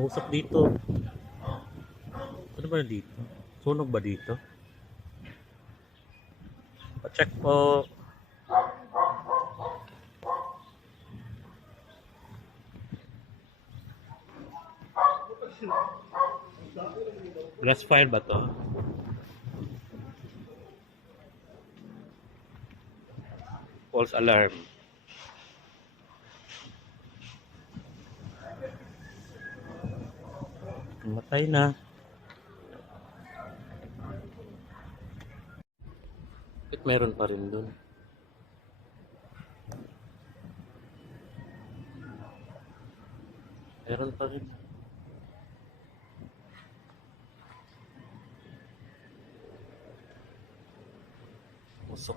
Usok dito. Ano ba dito? Sunog ba dito? Pa-check po. Gas fire ba to? False alarm. Matay na. Bakit meron pa rin dun? Meron pa rin. Usok.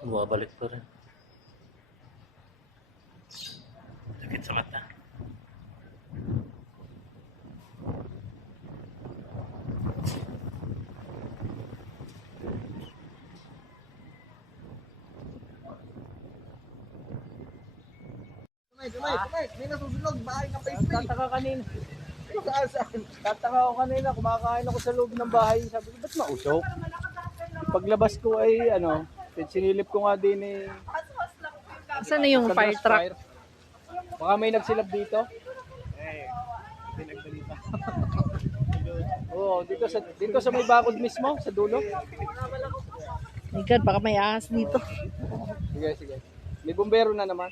Bumabalik pa rin. Sakit sa mata. Kumay. May nasusunog. Bahay ng face. Tataka kanina. Saan? Tataka ako kanina, kumakain ako sa loob ng bahay. Sabi ko, ba't mausok? Paglabas ko ay, sinilip ko nga din eh. Saan na yung sa fire gas truck? fire. Baka may nagsilap dito. Pinagdalita. Oo, dito sa may bakod mismo, sa dulo. My God, baka may ahas dito. Sige. May bumbero na naman.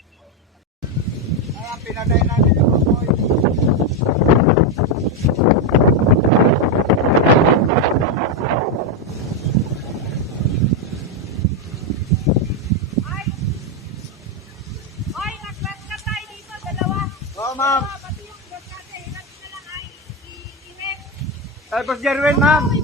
Kaya pinatay namin yung baboy. Hoy, nag-gas ka tayo dito, dalawa. Oo, ma'am. Pati yung gas natin, hirap na lang ay init. Tapos Jerwin, ma'am. Uy,